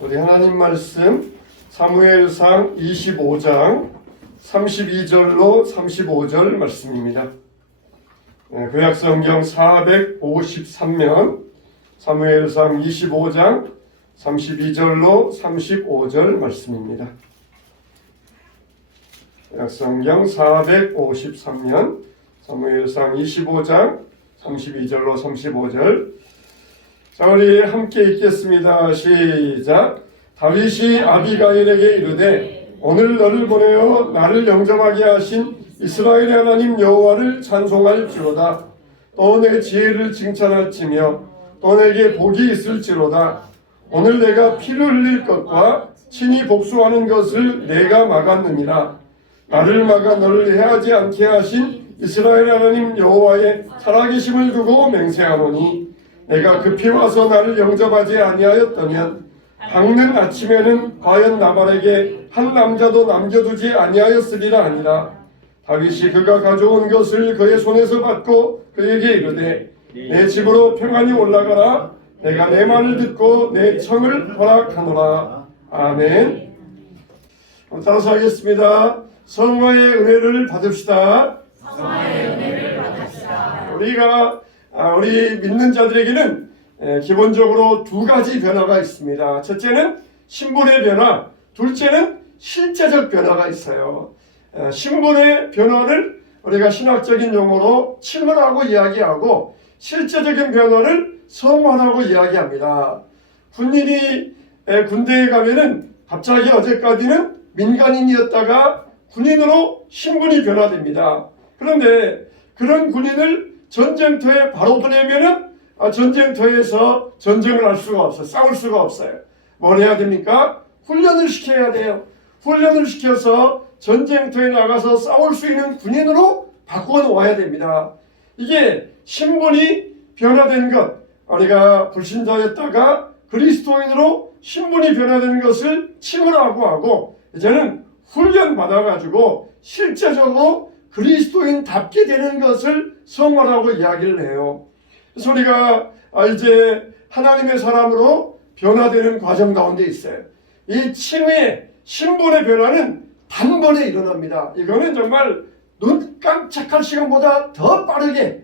우리 하나님 말씀 사무엘상 25장 32절로 35절 말씀입니다. 구약성경 453면 사무엘상 25장 32절로 35절 말씀입니다. 구약성경 453면 사무엘상 25장 32절로 35절. 자, 우리 함께 읽겠습니다. 시작. 다윗이 아비가일에게 이르되 오늘 너를 보내어 나를 영접하게 하신 이스라엘의 하나님 여호와를 찬송할지로다. 또 내 지혜를 칭찬할지며 또 내게 복이 있을지로다. 오늘 내가 피를 흘릴 것과 친히 복수하는 것을 내가 막았느니라. 나를 막아 너를 해하지 않게 하신 이스라엘의 하나님 여호와의 살아계심을 두고 맹세하노니 내가 급히 와서 나를 영접하지 아니하였다면 밝는 아침에는 과연 나발에게 한 남자도 남겨두지 아니하였으리라 하니라. 다윗이 그가 가져온 것을 그의 손에서 받고 그에게 이르되 내 집으로 평안히 올라가라. 내가 내 말을 듣고 내 청을 허락하노라. 아멘. 따라서 하겠습니다. 성화의 은혜를 받읍시다. 성화의 은혜를 받읍시다. 우리 믿는 자들에게는 기본적으로 두 가지 변화가 있습니다. 첫째는 신분의 변화, 둘째는 실제적 변화가 있어요. 신분의 변화를 우리가 신학적인 용어로 칭언하고 이야기하고 실제적인 변화를 성화라고 이야기합니다. 군인이 군대에 가면은 갑자기 어제까지는 민간인이었다가 군인으로 신분이 변화됩니다. 그런데 그런 군인을 전쟁터에 바로 보내면은 전쟁터에서 전쟁을 할 수가 없어요. 싸울 수가 없어요. 뭘 해야 됩니까? 훈련을 시켜야 돼요. 훈련을 시켜서 전쟁터에 나가서 싸울 수 있는 군인으로 바꿔놓아야 됩니다. 이게 신분이 변화된 것, 우리가 불신자였다가 그리스도인으로 신분이 변화된 것을 칭언하고 하고 이제는 훈련 받아가지고 실제적으로 그리스도인답게 되는 것을 성화라고 이야기를 해요. 그래서 우리가 이제 하나님의 사람으로 변화되는 과정 가운데 있어요. 이 칭의 신분의 변화는 단번에 일어납니다. 이거는 정말 눈 깜짝할 시간보다 더 빠르게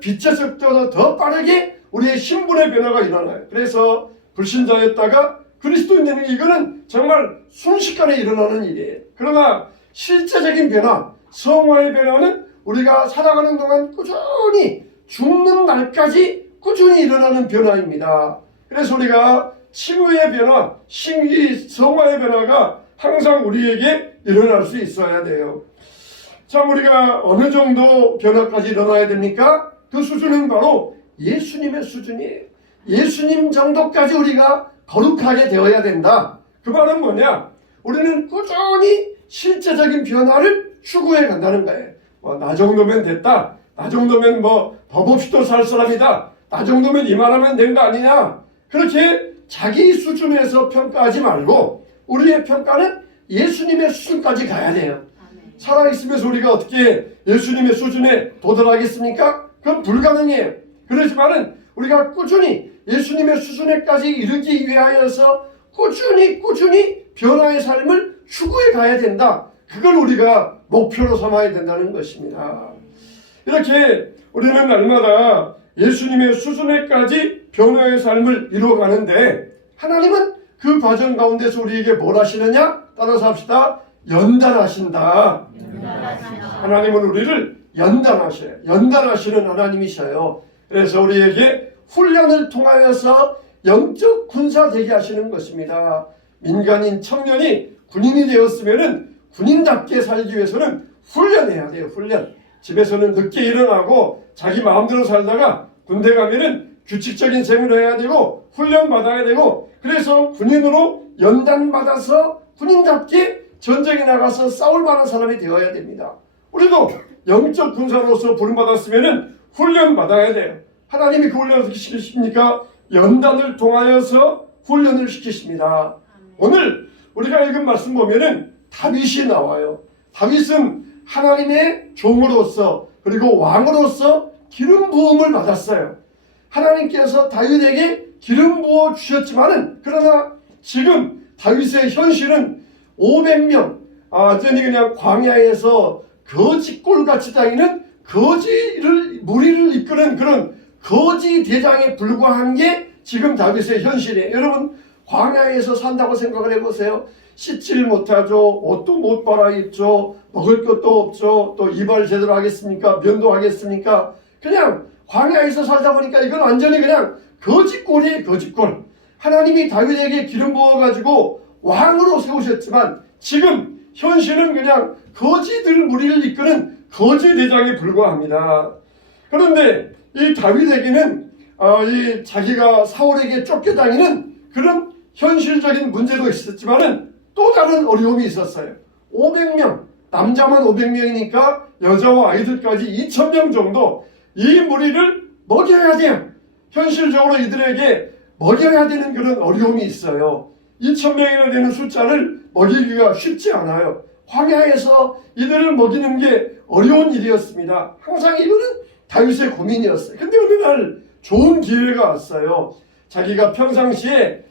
빛의 속도보다 더 빠르게 우리의 신분의 변화가 일어나요. 그래서 불신자였다가 그리스도인 되는 이거는 정말 순식간에 일어나는 일이에요. 그러나 실제적인 변화, 성화의 변화는 우리가 살아가는 동안 꾸준히 죽는 날까지 꾸준히 일어나는 변화입니다. 그래서 우리가 칭의의 변화, 성화의 변화가 항상 우리에게 일어날 수 있어야 돼요. 자, 우리가 어느 정도 변화까지 일어나야 됩니까? 그 수준은 바로 예수님의 수준이에요. 예수님 정도까지 우리가 거룩하게 되어야 된다. 그 말은 뭐냐? 우리는 꾸준히 실제적인 변화를 추구해 간다는 거예요. 나 정도면 됐다. 나 정도면 법 없이도 살 사람이다. 나 정도면 이만하면 된 거 아니냐. 그렇게 자기 수준에서 평가하지 말고 우리의 평가는 예수님의 수준까지 가야 돼요. 살아있으면서 우리가 어떻게 예수님의 수준에 도달하겠습니까? 그건 불가능해요. 그렇지만은 우리가 꾸준히 예수님의 수준에까지 이르기 위하여서 꾸준히 변화의 삶을 추구해 가야 된다. 그걸 우리가 목표로 삼아야 된다는 것입니다. 이렇게 우리는 날마다 예수님의 수준에까지 변화의 삶을 이루어가는데 하나님은 그 과정 가운데서 우리에게 뭘 하시느냐? 따라서 합시다. 연단하신다. 하나님은 우리를 연단하셔요. 연단하시는 하나님이셔요. 그래서 우리에게 훈련을 통하여서 영적 군사 되게 하시는 것입니다. 민간인 청년이 군인이 되었으면은 군인답게 살기 위해서는 훈련해야 돼요. 훈련. 집에서는 늦게 일어나고 자기 마음대로 살다가 군대 가면은 규칙적인 생활을 해야 되고 훈련 받아야 되고 그래서 군인으로 연단받아서 군인답게 전쟁에 나가서 싸울 만한 사람이 되어야 됩니다. 우리도 영적 군사로서 부름받았으면은 훈련 받아야 돼요. 하나님이 그 훈련을 어떻게 시키십니까? 연단을 통하여서 훈련을 시키십니다. 오늘 우리가 읽은 말씀 보면은 다윗이 나와요. 다윗은 하나님의 종으로서 그리고 왕으로서 기름 부음을 받았어요. 하나님께서 다윗에게 기름 부어 주셨지만은 그러나 지금 다윗의 현실은 500명, 완전히 그냥 광야에서 거지꼴같이 다니는 무리를 이끄는 그런 거지 대장에 불과한 게 지금 다윗의 현실이에요. 여러분, 광야에서 산다고 생각을 해보세요. 씻질 못하죠. 옷도 못 갈아입죠. 먹을 것도 없죠. 또 이발 제대로 하겠습니까? 면도 하겠습니까? 그냥 광야에서 살다 보니까 이건 완전히 그냥 거지꼴이에요. 거지꼴. 하나님이 다윗에게 기름 부어가지고 왕으로 세우셨지만 지금 현실은 그냥 거지들 무리를 이끄는 거지 대장에 불과합니다. 그런데 이 다윗에게는 이 자기가 사울에게 쫓겨다니는 그런 현실적인 문제도 있었지만은 또 다른 어려움이 있었어요. 500명, 남자만 500명이니까 여자와 아이들까지 2000명 정도 이 무리를 먹여야 돼요. 현실적으로 이들에게 먹여야 되는 그런 어려움이 있어요. 2000명이나 되는 숫자를 먹이기가 쉽지 않아요. 광야에서 이들을 먹이는 게 어려운 일이었습니다. 항상 이거는 다윗의 고민이었어요. 근데 어느 날 좋은 기회가 왔어요. 자기가 평상시에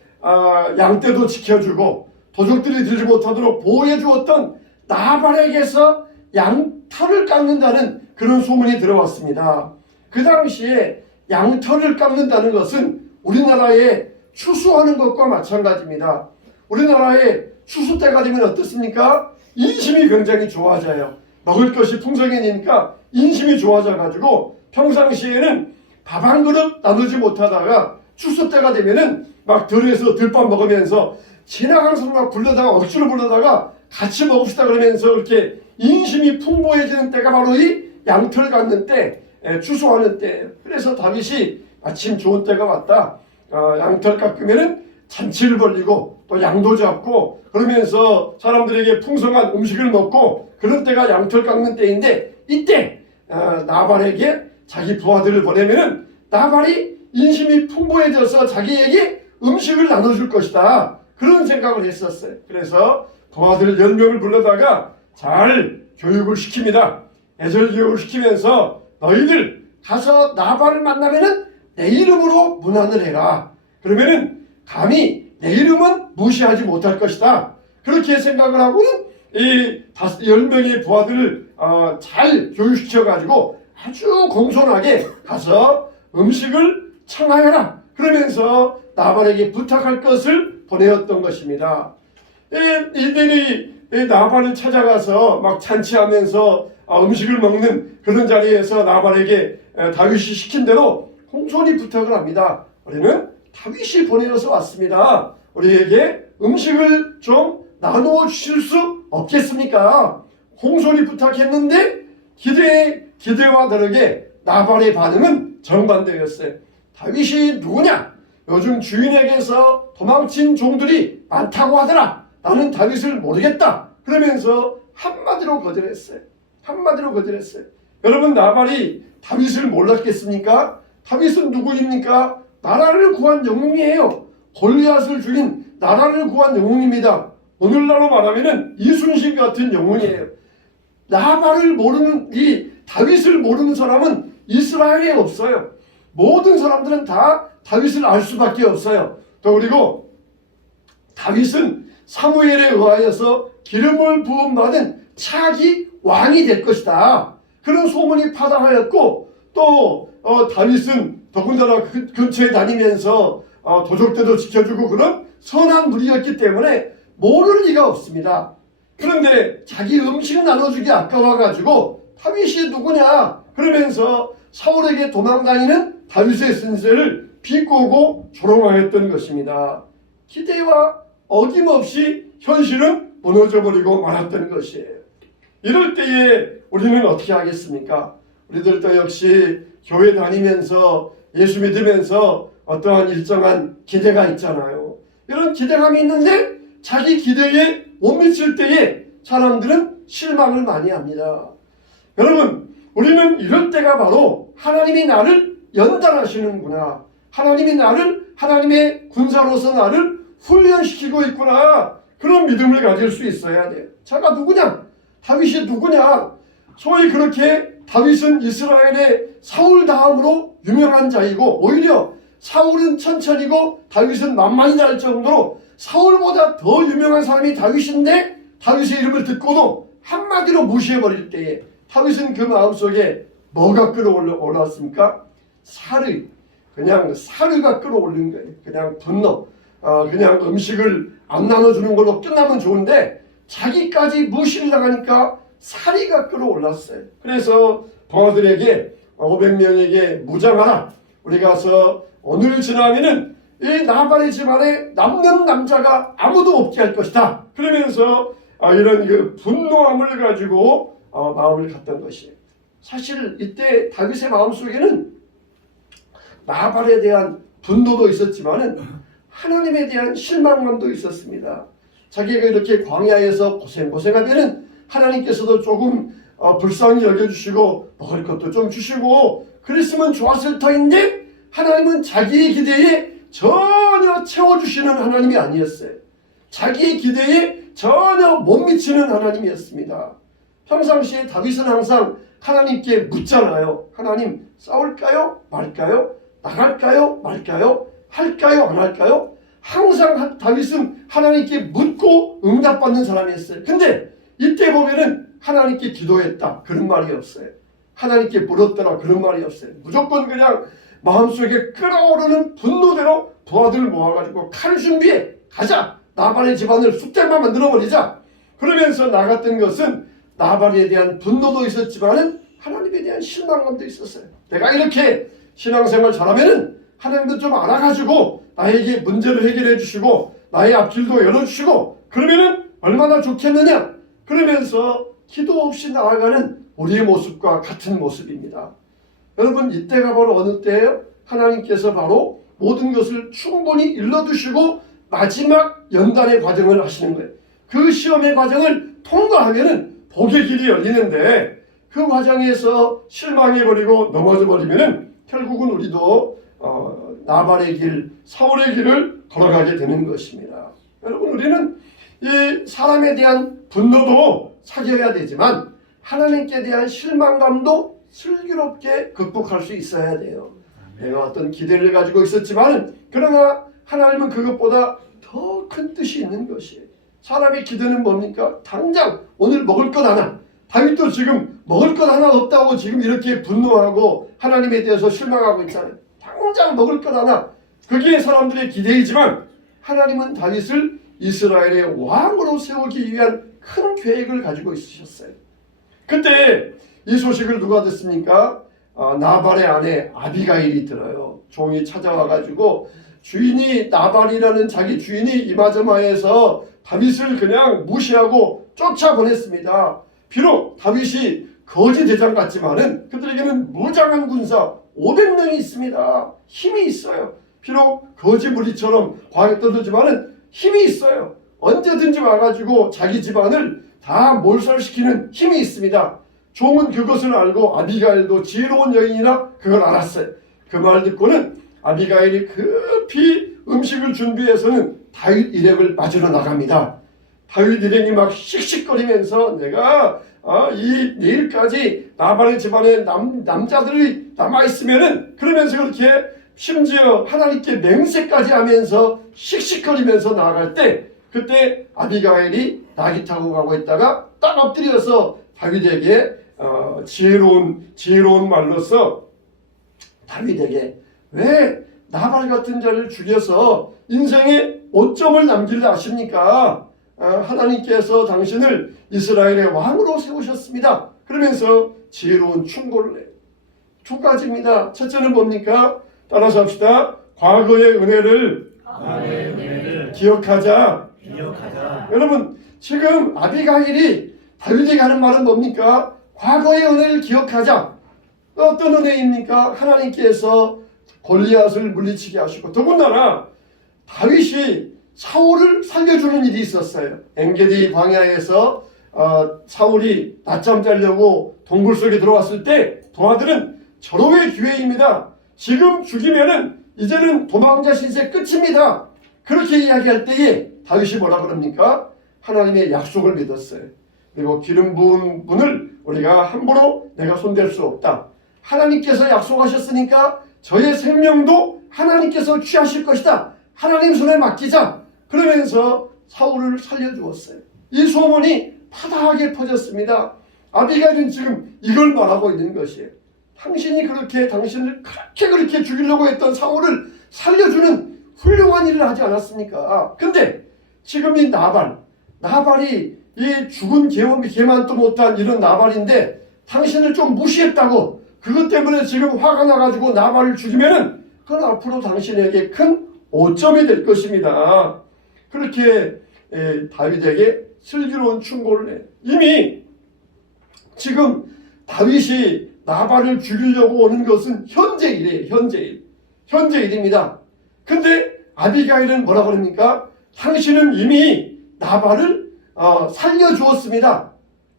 양떼도 지켜주고 도적들이 들지 못하도록 보호해 주었던 나발에게서 양털을 깎는다는 그런 소문이 들어왔습니다. 그 당시에 양털을 깎는다는 것은 우리나라에 추수하는 것과 마찬가지입니다. 우리나라에 추수 때가 되면 어떻습니까? 인심이 굉장히 좋아져요. 먹을 것이 풍성해지니까 인심이 좋아져 가지고 평상시에는 밥 한 그릇 나누지 못하다가 추수 때가 되면은 막 들에서 들밥 먹으면서 지나가는 사람 막 불러다가 억지로 불러다가 같이 먹읍시다 그러면서 이렇게 인심이 풍부해지는 때가 바로 이 양털 갖는 때, 추수하는 때예요. 그래서 다윗이 마침 좋은 때가 왔다. 양털 깎으면은 잔치를 벌리고 또 양도 잡고 그러면서 사람들에게 풍성한 음식을 먹고 그런 때가 양털 깎는 때인데 이때 나발에게 자기 부하들을 보내면은 나발이 인심이 풍부해져서 자기에게 음식을 나눠줄 것이다. 그런 생각을 했었어요. 그래서 부하들 10명을 불러다가 잘 교육을 시킵니다. 애절 교육을 시키면서 너희들 가서 나발을 만나면은 내 이름으로 문안을 해라. 그러면은 감히 내 이름은 무시하지 못할 것이다. 그렇게 생각을 하고는 이 10명의 부하들을 잘 교육시켜가지고 아주 공손하게 가서 음식을 청하여라. 그러면서 나발에게 부탁할 것을 보내었던 것입니다. 이들이 나발을 찾아가서 막 잔치하면서 음식을 먹는 그런 자리에서 나발에게 다윗이 시킨 대로 공손히 부탁을 합니다. 우리는 다윗이 보내어서 왔습니다. 우리에게 음식을 좀 나누어 주실 수 없겠습니까? 공손히 부탁했는데 기대와 다르게 나발의 반응은 정반대였어요. 다윗이 누구냐? 요즘 주인에게서 도망친 종들이 많다고 하더라. 나는 다윗을 모르겠다. 그러면서 한마디로 거절했어요. 여러분, 나발이 다윗을 몰랐겠습니까? 다윗은 누구입니까? 나라를 구한 영웅이에요. 골리앗을 죽인 나라를 구한 영웅입니다. 오늘날로 말하면 이순신 같은 영웅이에요. 나발을 모르는 다윗을 모르는 사람은 이스라엘에 없어요. 모든 사람들은 다 다윗을 알 수밖에 없어요. 또 그리고 다윗은 사무엘에 의하여서 기름을 부음받은 차기 왕이 될 것이다. 그런 소문이 파다하였고 또 다윗은 더군다나 그 근처에 다니면서 도적들도 지켜주고 그런 선한 무리였기 때문에 모를 리가 없습니다. 그런데 자기 음식 나눠주기 아까워가지고 다윗이 누구냐 그러면서 사울에게 도망다니는 다윗의 신세를 비꼬고 조롱하였던 것입니다. 기대와 어김없이 현실은 무너져버리고 말았던 것이에요. 이럴 때에 우리는 어떻게 하겠습니까? 우리들도 역시 교회 다니면서 예수 믿으면서 어떠한 일정한 기대가 있잖아요. 이런 기대감이 있는데 자기 기대에 못 미칠 때에 사람들은 실망을 많이 합니다. 여러분, 우리는 이럴 때가 바로 하나님이 나를 연단하시는구나. 하나님의 군사로서 나를 훈련시키고 있구나. 그런 믿음을 가질 수 있어야 돼요. 자가 누구냐? 다윗이 누구냐? 소위 그렇게 다윗은 이스라엘의 사울 다음으로 유명한 자이고 오히려 사울은 천천히고 다윗은 만만히 날 정도로 사울보다 더 유명한 사람이 다윗인데 다윗의 이름을 듣고도 한마디로 무시해버릴 때에 다윗은 그 마음속에 뭐가 끌어올랐습니까? 사르, 그냥 사르가 끌어올린 거예요. 그냥 분노, 그냥 음식을 안 나눠주는 걸로 끝나면 좋은데 자기까지 무시를 당하니까 사리가 끌어올랐어요. 그래서 부하들에게 500명에게 무장하라. 우리 가서 오늘 지나면은 이 나발의 집안에 남는 남자가 아무도 없게 할 것이다. 그러면서 이런 그 분노함을 가지고 마음을 갖던 것이에요. 사실 이때 다윗의 마음속에는 나발에 대한 분노도 있었지만은 하나님에 대한 실망감도 있었습니다. 자기가 이렇게 광야에서 고생하면은 하나님께서도 조금 불쌍히 여겨주시고 먹을 것도 좀 주시고 그랬으면 좋았을 터인데 하나님은 자기의 기대에 전혀 채워주시는 하나님이 아니었어요. 자기의 기대에 전혀 못 미치는 하나님이었습니다. 평상시에 다윗은 항상 하나님께 묻잖아요. 하나님, 싸울까요? 말까요? 나갈까요? 말까요? 할까요? 안 할까요? 항상 다윗은 하나님께 묻고 응답받는 사람이었어요. 근데 이때 보면은 하나님께 기도했다 그런 말이 없어요. 하나님께 물었더라 그런 말이 없어요. 무조건 그냥 마음속에 끓어오르는 분노대로 부하들을 모아가지고 칼 준비해 가자. 나발의 집안을 쑥대만 만들어버리자. 그러면서 나갔던 것은 나발에 대한 분노도 있었지만은 하나님에 대한 실망감도 있었어요. 내가 이렇게 신앙생활 잘하면은 하나님도 좀 알아가지고 나에게 문제를 해결해 주시고 나의 앞길도 열어주시고 그러면은 얼마나 좋겠느냐. 그러면서 기도 없이 나아가는 우리의 모습과 같은 모습입니다. 여러분 이때가 바로 어느 때예요? 하나님께서 바로 모든 것을 충분히 일러두시고 마지막 연단의 과정을 하시는 거예요. 그 시험의 과정을 통과하면은 복의 길이 열리는데 그 과정에서 실망해버리고 넘어져버리면은 결국은 우리도 나발의 길, 사울의 길을 걸어가게 되는 것입니다. 여러분 우리는 이 사람에 대한 분노도 사겨야 되지만 하나님께 대한 실망감도 슬기롭게 극복할 수 있어야 돼요. 내가 어떤 기대를 가지고 있었지만 그러나 하나님은 그것보다 더 큰 뜻이 있는 것이에요. 사람의 기대는 뭡니까? 당장 오늘 먹을 것 하나. 다윗도 지금 먹을 것 하나 없다고 지금 이렇게 분노하고 하나님에 대해서 실망하고 있잖아요. 당장 먹을 것 하나. 그게 사람들의 기대이지만 하나님은 다윗을 이스라엘의 왕으로 세우기 위한 큰 계획을 가지고 있으셨어요. 그때 이 소식을 누가 듣습니까? 나발의 아내 아비가일이 들어요. 종이 찾아와가지고 주인이 나발이라는 자기 주인이 이마저마해서 다윗을 그냥 무시하고 쫓아보냈습니다. 비록 다윗이 거지 대장 같지만은 그들에게는 무장한 군사 500명이 있습니다. 힘이 있어요. 비록 거지 무리처럼 광에 떠들지만은 힘이 있어요. 언제든지 와가지고 자기 집안을 다 몰살시키는 힘이 있습니다. 종은 그것을 알고 아비가일도 지혜로운 여인이라 그걸 알았어요. 그 말 듣고는 아비가일이 급히 음식을 준비해서는 다윗 일행을 맞으러 나갑니다. 다윗 일행이 막 씩씩거리면서 내가 이 내일까지 나발의 집안에 남자들이 남아있으면은 그러면서 그렇게 심지어 하나님께 맹세까지 하면서 씩씩거리면서 나아갈 때 그때 아비가일이 나귀 타고 가고 있다가 딱 엎드려서 다윗에게 지혜로운 말로서 다윗에게 왜 나발 같은 자를 죽여서 인생에 오점을 남기려 하십니까? 하나님께서 당신을 이스라엘의 왕으로 세우셨습니다. 그러면서 지혜로운 충고를 해요. 두 가지입니다. 첫째는 뭡니까? 따라서 합시다. 과거의 은혜를 기억하자. 여러분 지금 아비가일이 다윗에게 하는 말은 뭡니까? 과거의 은혜를 기억하자. 어떤 은혜입니까? 하나님께서 골리앗을 물리치게 하시고 더군다나 다윗이 사울을 살려주는 일이 있었어요. 엔게디 광야에서 사울이 낮잠 자려고 동굴 속에 들어왔을 때 부하들은 절호의 기회입니다. 지금 죽이면은 이제는 도망자 신세 끝입니다. 그렇게 이야기할 때에 다윗이 뭐라 그럽니까? 하나님의 약속을 믿었어요. 그리고 기름 부은 분을 우리가 함부로 내가 손댈 수 없다. 하나님께서 약속하셨으니까 저의 생명도 하나님께서 취하실 것이다. 하나님 손에 맡기자. 그러면서 사울을 살려주었어요. 이 소문이 파다하게 퍼졌습니다. 아비가일은 지금 이걸 말하고 있는 것이에요. 당신이 당신을 그렇게 죽이려고 했던 사울을 살려주는 훌륭한 일을 하지 않았습니까? 근데 지금 이 나발이 이 죽은 개만도 못한 이런 나발인데 당신을 좀 무시했다고 그것 때문에 지금 화가 나가지고 나발을 죽이면은 그건 앞으로 당신에게 큰 오점이 될 것입니다. 그렇게 다윗에게 슬기로운 충고를 해요. 이미 지금 다윗이 나발을 죽이려고 오는 것은 현재일이에요. 현재일입니다. 근데 아비가일은 뭐라 그럽니까? 당신은 이미 나발을 살려주었습니다.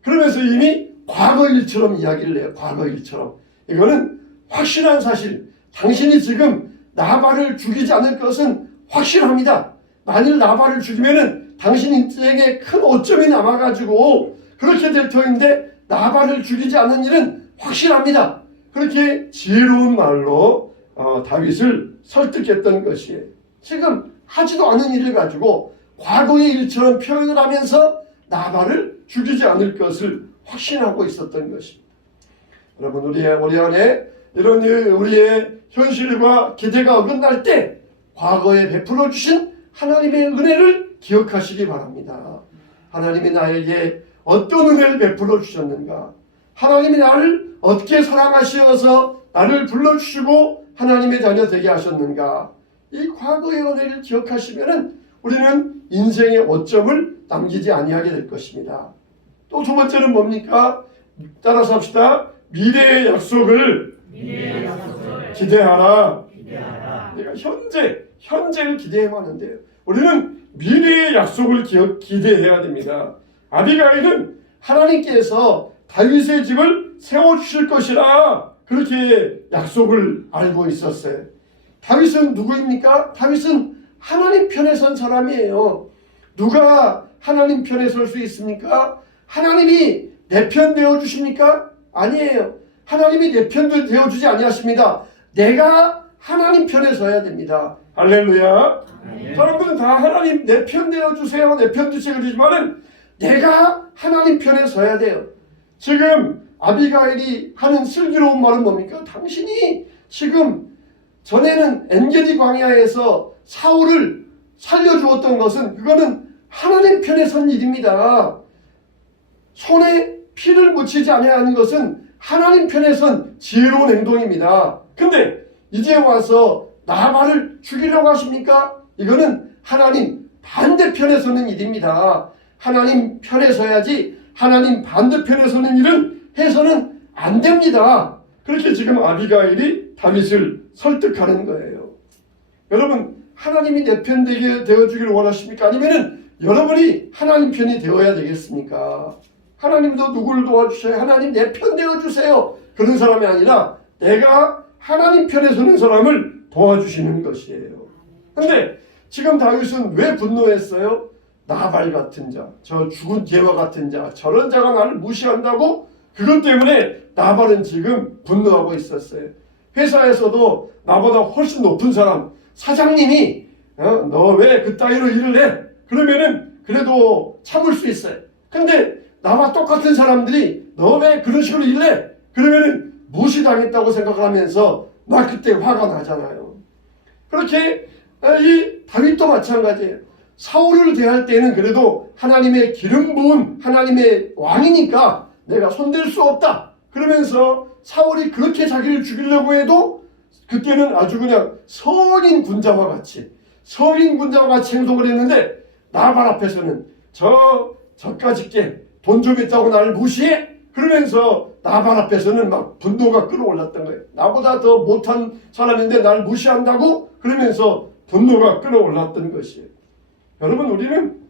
그러면서 이미 과거일처럼 이야기를 해요. 과거일처럼. 이거는 확실한 사실. 당신이 지금 나발을 죽이지 않을 것은 확실합니다. 만일 나발을 죽이면은 당신 인생에 큰 오점이 남아가지고 그렇게 될 터인데 나발을 죽이지 않는 일은 확실합니다. 그렇게 지혜로운 말로 다윗을 설득했던 것이에요. 지금 하지도 않은 일을 가지고 과거의 일처럼 표현을 하면서 나발을 죽이지 않을 것을 확신하고 있었던 것입니다. 여러분 우리 안에 이런 우리의 현실과 기대가 어긋날 때 과거에 베풀어 주신 하나님의 은혜를 기억하시기 바랍니다. 하나님이 나에게 어떤 은혜를 베풀어 주셨는가? 하나님이 나를 어떻게 사랑하시어서 나를 불러주시고 하나님의 자녀 되게 하셨는가? 이 과거의 은혜를 기억하시면은 우리는 인생의 오점을 남기지 아니하게 될 것입니다. 또 두 번째는 뭡니까? 따라서 합시다. 미래의 약속을 기대하라. 내가 현재를 기대해야만 하는데요. 우리는 미래의 약속을 기대해야 됩니다. 아비가일은 하나님께서 다윗의 집을 세워주실 것이라 그렇게 약속을 알고 있었어요. 다윗은 누구입니까? 다윗은 하나님 편에 선 사람이에요. 누가 하나님 편에 설 수 있습니까? 하나님이 내 편 되어주십니까? 아니에요. 하나님이 내 편도 되어주지 아니하십니다. 내가 하나님 편에 서야 됩니다. 할렐루야. 여러분은 다 하나님 내 편 되어주세요. 내 편 주세요 그러지만은 내가 하나님 편에 서야 돼요. 지금 아비가일이 하는 슬기로운 말은 뭡니까? 당신이 지금 전에는 엔게디 광야에서 사울을 살려주었던 것은 그거는 하나님 편에 선 일입니다. 손에 피를 묻히지 아니하는 것은 하나님 편에 선 지혜로운 행동입니다. 근데 이제 와서 나발을 죽이려고 하십니까? 이거는 하나님 반대편에 서는 일입니다. 하나님 편에 서야지 하나님 반대편에 서는 일은 해서는 안 됩니다. 그렇게 지금 아비가일이 다윗을 설득하는 거예요. 여러분 하나님이 내 편 되게 되어주기를 원하십니까? 아니면은 여러분이 하나님 편이 되어야 되겠습니까? 하나님도 누구를 도와주셔야 하나님 내 편 되어주세요. 그런 사람이 아니라 내가 하나님 편에 서는 사람을 도와주시는 것이에요. 근데 지금 다윗은 왜 분노했어요? 나발 같은 자, 저 죽은 개와 같은 자, 저런 자가 나를 무시한다고 그것 때문에 나발은 지금 분노하고 있었어요. 회사에서도 나보다 훨씬 높은 사람, 사장님이 너 왜 그따위로 일을 해? 그러면은 그래도 참을 수 있어요. 근데 나와 똑같은 사람들이 너 왜 그런 식으로 일해? 그러면은 무시당했다고 생각하면서 나 그때 화가 나잖아요. 그렇게 이 다윗도 마찬가지예요. 사울을 대할 때는 그래도 하나님의 기름 부은 하나님의 왕이니까 내가 손댈 수 없다. 그러면서 사울이 그렇게 자기를 죽이려고 해도 그때는 아주 그냥 성인 군자와 같이 행동을 했는데 나발 앞에서는 저까짓게 돈 좀 있다고 나를 무시해? 그러면서 나발 앞에서는 막 분노가 끌어올랐던 거예요. 나보다 더 못한 사람인데 나를 무시한다고? 그러면서 분노가 끌어올랐던 것이에요. 여러분 우리는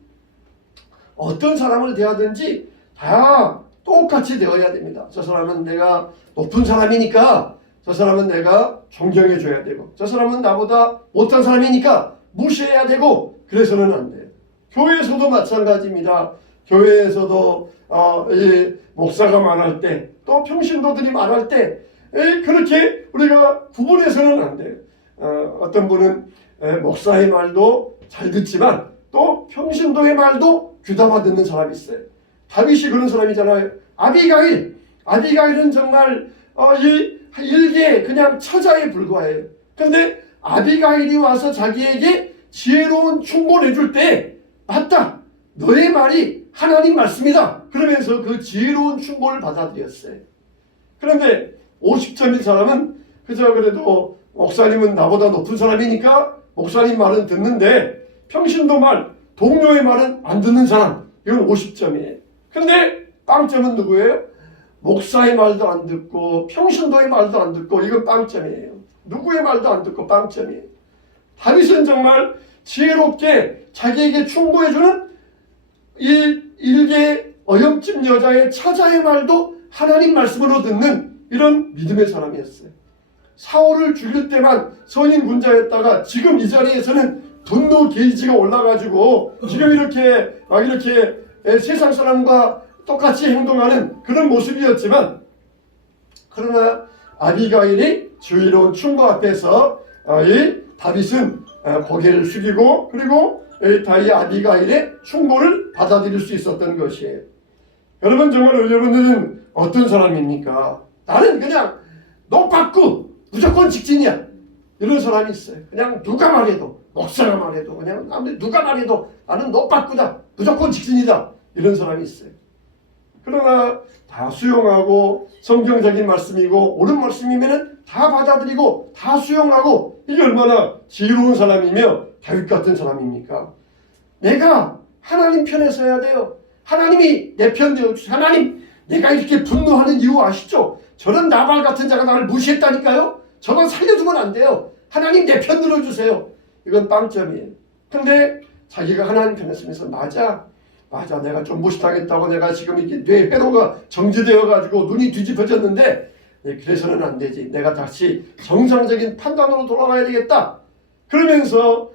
어떤 사람을 대하든지 다 똑같이 되어야 됩니다. 저 사람은 내가 높은 사람이니까 저 사람은 내가 존경해 줘야 되고 저 사람은 나보다 못한 사람이니까 무시해야 되고 그래서는 안 돼요. 교회에서도 마찬가지입니다. 교회에서도 이 목사가 말할 때 또 평신도들이 말할 때 그렇게 우리가 구분해서는 안 돼요. 어떤 분은 목사의 말도 잘 듣지만 또 평신도의 말도 귀담아 듣는 사람이 있어요. 다윗이 그런 사람이잖아요. 아비가일은 정말 이 일개 그냥 처자에 불과해요. 그런데 아비가일이 와서 자기에게 지혜로운 충고를 해줄 때 맞다, 너의 말이 하나님 말씀이다 그러면서 그 지혜로운 충고를 받아들였어요. 그런데 50점인 사람은 그저 그래도 목사님은 나보다 높은 사람이니까 목사님 말은 듣는데 평신도 말, 동료의 말은 안 듣는 사람, 이건 50점이에요. 근데 빵점은 누구예요? 목사의 말도 안 듣고 평신도의 말도 안 듣고, 이건 빵점이에요. 누구의 말도 안 듣고 빵점이에요. 다윗은 정말 지혜롭게 자기에게 충고해주는 이 일개 어염집 여자의 처자의 말도 하나님 말씀으로 듣는 이런 믿음의 사람이었어요. 사울을 죽일 때만 선인 군자였다가 지금 이 자리에서는 분노 게이지가 올라가지고 지금 이렇게 세상 사람과 똑같이 행동하는 그런 모습이었지만, 그러나 아비가일이 지혜로운 충고 앞에서 이 다윗은 고개를 숙이고 그리고 이 아비가일의 충고를 받아들일 수 있었던 것이에요. 여러분, 정말 여러분들은 어떤 사람입니까? 나는 그냥 녹박구 무조건 직진이야, 이런 사람이 있어요. 그냥 누가 말해도, 목사가 말해도, 그냥 누가 말해도 나는 녹박구다, 무조건 직진이다, 이런 사람이 있어요. 그러나 다 수용하고 성경적인 말씀이고 옳은 말씀이면 다 받아들이고 다 수용하고, 이게 얼마나 지혜로운 사람이며 다윗 같은 사람입니까? 내가 하나님 편에 서야 돼요. 하나님이 내 편 되어주세요. 하나님, 내가 이렇게 분노하는 이유 아시죠? 저런 나발 같은 자가 나를 무시했다니까요. 저건 살려주면 안 돼요. 하나님 내 편 들어주세요. 이건 빵점이에요. 근데 자기가 하나님 편에 서면서 맞아, 내가 좀 무시당했다고, 내가 지금 이렇게 뇌 회로가 정지되어 가지고 눈이 뒤집어졌는데 그래서는 안 되지, 내가 다시 정상적인 판단으로 돌아가야 되겠다, 그러면서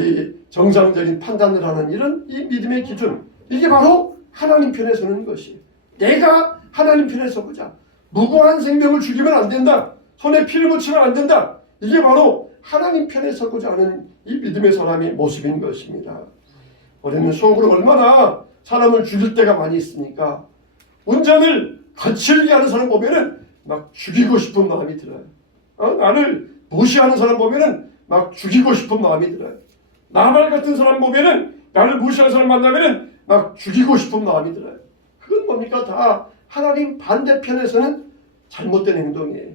이 정상적인 판단을 하는 이런 이 믿음의 기준, 이게 바로 하나님 편에 서는 것이에요. 내가 하나님 편에 서보자. 무고한 생명을 죽이면 안 된다, 손에 피를 묻히면 안 된다, 이게 바로 하나님 편에 서고자 하는 이 믿음의 사람의 모습인 것입니다. 우리는 속으로 얼마나 사람을 죽일 때가 많이 있습니까? 운전을 거칠게 하는 사람 보면은 막 죽이고 싶은 마음이 들어요. 나를 무시하는 사람 보면은 막 죽이고 싶은 마음이 들어요. 나발 같은 사람 보면은, 나를 무시하는 사람 만나면은 막 죽이고 싶은 마음이 들어요. 그건 뭡니까? 다 하나님 반대편에서는 잘못된 행동이에요.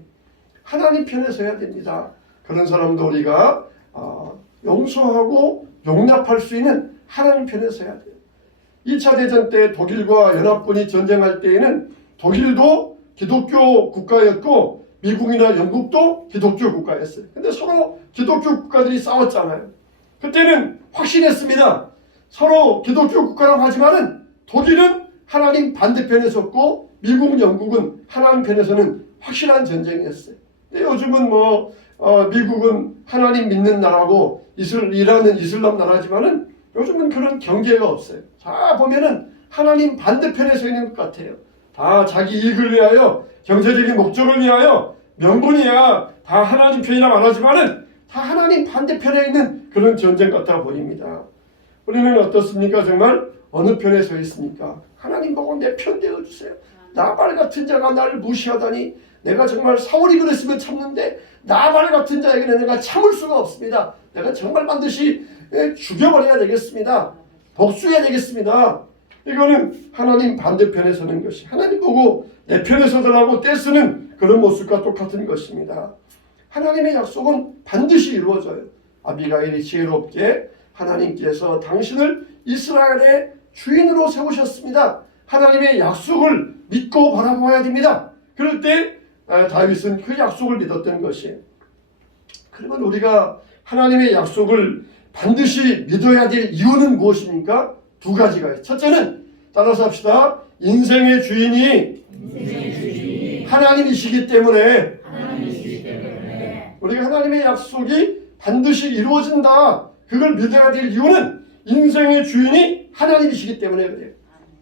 하나님 편에 서야 됩니다. 그런 사람도 우리가 용서하고 용납할 수 있는 하나님 편에 서야 돼요. 2차 대전 때 독일과 연합군이 전쟁할 때에는 독일도 기독교 국가였고 미국이나 영국도 기독교 국가였어요. 근데 서로 기독교 국가들이 싸웠잖아요. 그때는 확신했습니다. 서로 기독교 국가라고 하지만은 독일은 하나님 반대편에 섰고 미국, 영국은 하나님 편에서는 확실한 전쟁이었어요. 근데 요즘은 미국은 하나님 믿는 나라고 이란은 이슬람 나라지만은 요즘은 그런 경계가 없어요. 다 보면은 하나님 반대편에 서 있는 것 같아요. 다 자기 이익을 위하여, 경제적인 목적을 위하여, 명분이야 다 하나님 편이라 말하지만은 다 하나님 반대편에 있는 그런 전쟁 같아 보입니다. 우리는 어떻습니까? 정말 어느 편에 서 있습니까? 하나님 보고 내 편 되어주세요. 나발 같은 자가 나를 무시하다니, 내가 정말 사울이 그랬으면 참는데 나발 같은 자에게는 내가 참을 수가 없습니다. 내가 정말 반드시 죽여버려야 되겠습니다. 복수해야 되겠습니다. 이거는 하나님 반대편에 서는 것이, 하나님 보고 내 편에 서더라고 떼쓰는 그런 모습과 똑같은 것입니다. 하나님의 약속은 반드시 이루어져요. 아비가일이 지혜롭게 하나님께서 당신을 이스라엘의 주인으로 세우셨습니다. 하나님의 약속을 믿고 바라보아야 됩니다. 그럴 때 다윗은 그 약속을 믿었던 것이에요. 그러면 우리가 하나님의 약속을 반드시 믿어야 될 이유는 무엇입니까? 두 가지가 있어요. 첫째는, 따라서 합시다. 인생의 주인이 하나님이시기 때문에 우리가 하나님의 약속이 반드시 이루어진다, 그걸 믿어야 될 이유는 인생의 주인이 하나님이시기 때문에 그래요.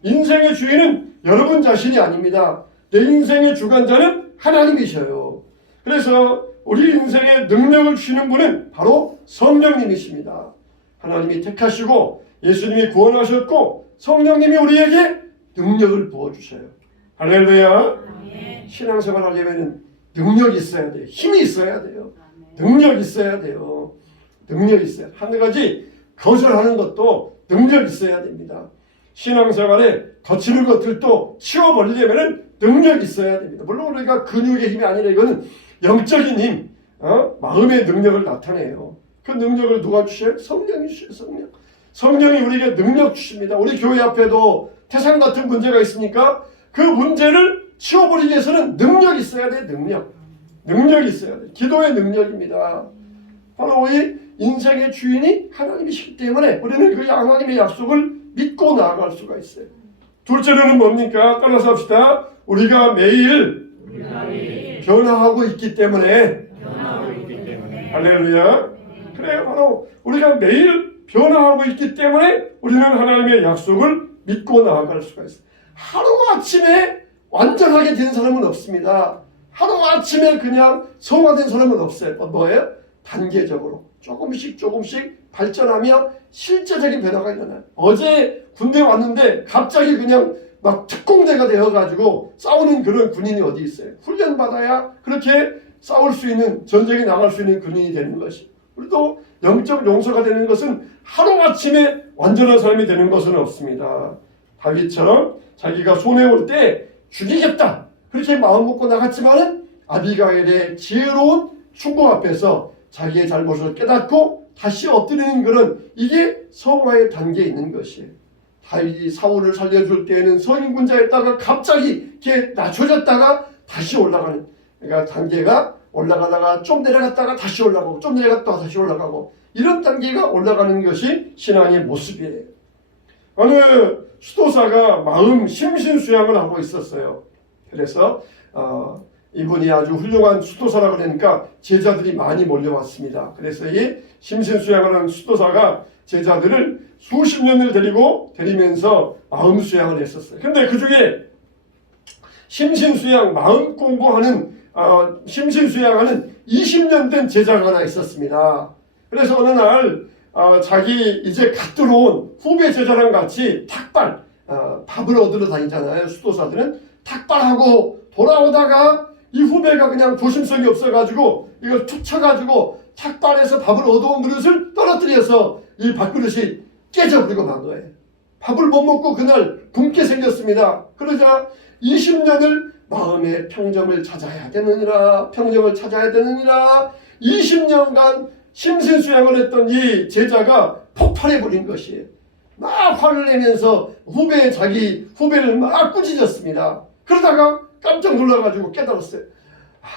인생의 주인은 여러분 자신이 아닙니다. 내 인생의 주관자는 하나님이셔요. 그래서 우리 인생에 능력을 주시는 분은 바로 성령님이십니다. 하나님이 택하시고 예수님이 구원하셨고 성령님이 우리에게 능력을 부어주셔요. 할렐루야. 신앙생활 하려면 능력이 있어야 돼요. 힘이 있어야 돼요. 능력이 있어야 돼요. 능력이 있어야 돼요. 한 가지 거절하는 것도 능력이 있어야 됩니다. 신앙생활에 거치는 것들도 치워버리려면 능력이 있어야 됩니다. 물론 우리가 근육의 힘이 아니라 이거는 영적인 힘, 마음의 능력을 나타내요. 그 능력을 누가 주셔요? 성령이 주셔요. 성령. 성령이 우리에게 능력 주십니다. 우리 교회 앞에도 태산 같은 문제가 있으니까 그 문제를 치워버리기 위해서는 능력이 있어야 돼. 능력이 있어야 돼. 기도의 능력입니다. 바로 이 인생의 주인이 하나님이시기 때문에 우리는 그 하나님의 약속을 믿고 나아갈 수가 있어요. 둘째로는 뭡니까? 따라서 합시다. 우리가 매일 변화하고 있기 때문에. 할렐루야. 그래, 바로 우리가 매일 변화하고 있기 때문에 우리는 하나님의 약속을 믿고 나아갈 수가 있어요. 하루아침에 완전하게 된 사람은 없습니다. 하루아침에 그냥 성화된 사람은 없어요. 뭐예요? 단계적으로 조금씩 발전하며 실제적인 변화가 일어나요. 어제 군대 왔는데 갑자기 그냥 막 특공대가 되어가지고 싸우는 그런 군인이 어디 있어요? 훈련받아야 그렇게 싸울 수 있는, 전쟁에 나갈 수 있는 군인이 되는 것이. 우리도 영적 용서가 되는 것은 하루아침에 완전한 사람이 되는 것은 없습니다. 다윗처럼 자기가 손해올 때 죽이겠다 그렇게 마음 먹고 나갔지만은 아비가일의 지혜로운 충고 앞에서 자기의 잘못을 깨닫고 다시 엎드리는 그런, 이게 성화의 단계에 있는 것이에요. 다윗이 사울을 살려줄 때에는 성인군자였다가 갑자기 이렇게 낮춰졌다가 다시 올라가는, 그러니까 단계가 올라가다가 좀 내려갔다가 다시 올라가고 좀 내려갔다가 다시 올라가고, 이런 단계가 올라가는 것이 신앙의 모습이에요. 어느 수도사가 마음 심신수양을 하고 있었어요. 그래서 이분이 아주 훌륭한 수도사라고 그러니까 제자들이 많이 몰려왔습니다. 그래서 이 심신수양을 하는 수도사가 제자들을 수십 년을 데리면서 마음 수양을 했었어요. 근데 그 중에 심신수양, 마음 공부하는 심신수양하는 20년 된 제자가 하나 있었습니다. 그래서 어느 날 자기 이제 갓 들어온 후배 제자랑 같이 탁발, 밥을 얻으러 다니잖아요. 수도사들은 탁발하고 돌아오다가 이 후배가 그냥 조심성이 없어가지고 이걸 툭 쳐가지고 탁발에서 밥을 얻어온 그릇을 떨어뜨려서 이 밥그릇이 깨져버리고 만 거예요. 밥을 못 먹고 그날 굶게 생겼습니다. 그러자 20년을 마음의 평정을 찾아야 되느니라, 평정을 찾아야 되느니라 20년간 심신수양을 했던 이 제자가 폭발해버린 것이에요. 막 화를 내면서 자기 후배를 막 꾸짖었습니다. 그러다가 깜짝 놀라가지고 깨달았어요.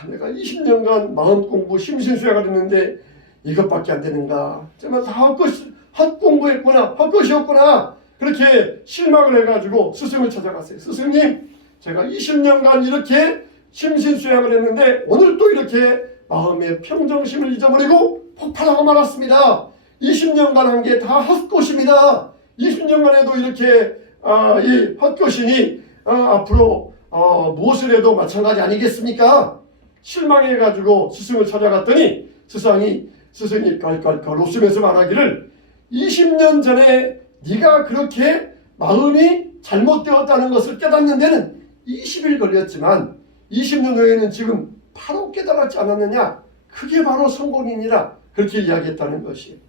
내가 20년간 마음 공부 심신수양을 했는데 이것밖에 안 되는가. 정말 다 헛공부했구나. 헛것이었구나. 그렇게 실망을 해가지고 스승을 찾아갔어요. 스승님, 제가 20년간 이렇게 심신수양을 했는데 오늘 또 이렇게 마음의 평정심을 잊어버리고 폭발하고 말았습니다. 20년간 한 게 다 헛것입니다. 20년간 해도 이렇게 이 헛것이니 앞으로 무엇을 해도 마찬가지 아니겠습니까? 실망해가지고 스승을 찾아갔더니 스승이 깔깔깔 웃으면서 말하기를 20년 전에 네가 그렇게 마음이 잘못되었다는 것을 깨닫는 데는 20일 걸렸지만 20년 후에는 지금 바로 깨달았지 않았느냐? 그게 바로 성공이니라. 그렇게 이야기했다는 것이.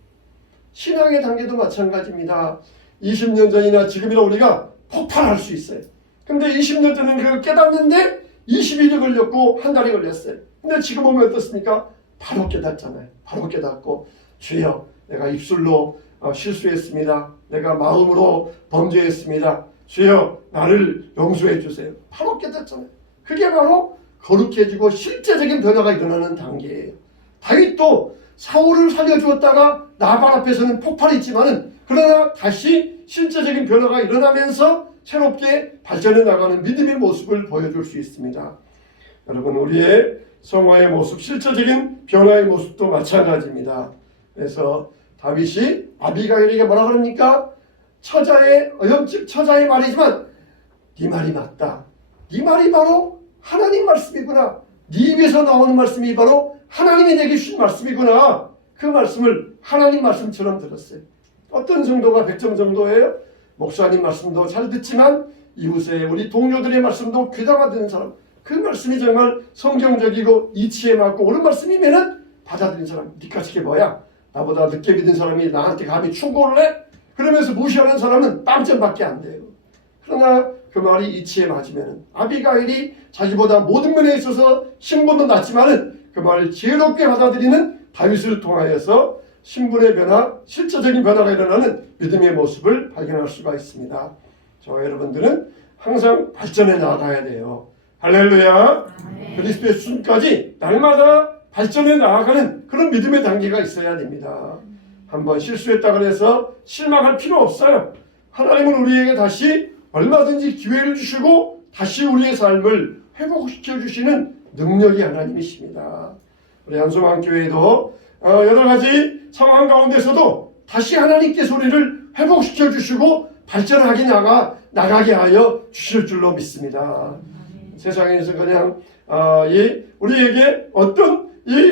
신앙의 단계도 마찬가지입니다. 20년 전이나 지금이나 우리가 폭발할 수 있어요. 근데 20년 전에는 그걸 깨닫는데 20일이 걸렸고 한 달이 걸렸어요. 근데 지금 보면 어떻습니까? 바로 깨닫잖아요. 바로 깨닫고 주여, 내가 입술로 실수했습니다. 내가 마음으로 범죄했습니다. 주여, 나를 용서해 주세요. 바로 깨닫잖아요. 그게 바로 거룩해지고 실제적인 변화가 일어나는 단계예요. 다윗도 사울을 살려주었다가 나발 앞에서는 폭발했지만은 그러나 다시 실제적인 변화가 일어나면서 새롭게 발전해 나가는 믿음의 모습을 보여줄 수 있습니다. 여러분, 우리의 성화의 모습, 실제적인 변화의 모습도 마찬가지입니다. 그래서 다윗이 아비가일에게 뭐라 그럽니까? 처자의 말이지만 네 말이 맞다. 네 말이 바로 하나님 말씀이구나. 네 입에서 나오는 말씀이 바로 하나님이 내게 주신 말씀이구나. 그 말씀을 하나님 말씀처럼 들었어요. 어떤 정도가 100점 정도예요? 목사님 말씀도 잘 듣지만 이웃의 우리 동료들의 말씀도 귀담아 듣는 사람, 그 말씀이 정말 성경적이고 이치에 맞고 옳은 말씀이면은 받아들이는 사람. 니까지 게 뭐야? 나보다 늦게 믿은 사람이 나한테 감히 충고를 해? 그러면서 무시하는 사람은 빵점밖에 안 돼요. 그러나 그 말이 이치에 맞으면 아비가일이 자기보다 모든 면에 있어서 신분도 낮지만은 그 말을 지혜롭게 받아들이는 다윗을 통하여서 신분의 변화, 실제적인 변화가 일어나는 믿음의 모습을 발견할 수가 있습니다. 저와 여러분들은 항상 발전해 나아가야 돼요. 할렐루야. 그리스도의 수준까지 날마다 발전해 나아가는 그런 믿음의 단계가 있어야 됩니다. 한번 실수했다고 해서 실망할 필요 없어요. 하나님은 우리에게 다시 얼마든지 기회를 주시고 다시 우리의 삶을 회복시켜 주시는 능력이 하나님이십니다. 우리 한소망교회도 여러 가지 상황 가운데서도 다시 하나님께서 우리를 회복시켜 주시고 발전하게 나가게 하여 주실 줄로 믿습니다. 세상에서 그냥 우리에게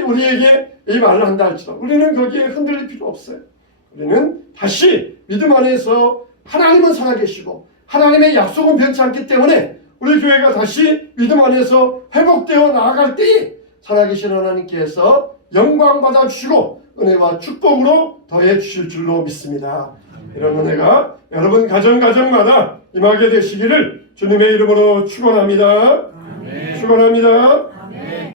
우리에게 이 말을 한다 할지라도 우리는 거기에 흔들릴 필요 없어요. 우리는 다시 믿음 안에서 하나님은 살아계시고 하나님의 약속은 변치 않기 때문에 우리 교회가 다시 믿음 안에서 회복되어 나아갈 때에 살아계신 하나님께서 영광 받아주시고 은혜와 축복으로 더해 주실 줄로 믿습니다. 이런 은혜가 여러분 가정마다 임하게 되시기를 주님의 이름으로 축원합니다. 축원합니다.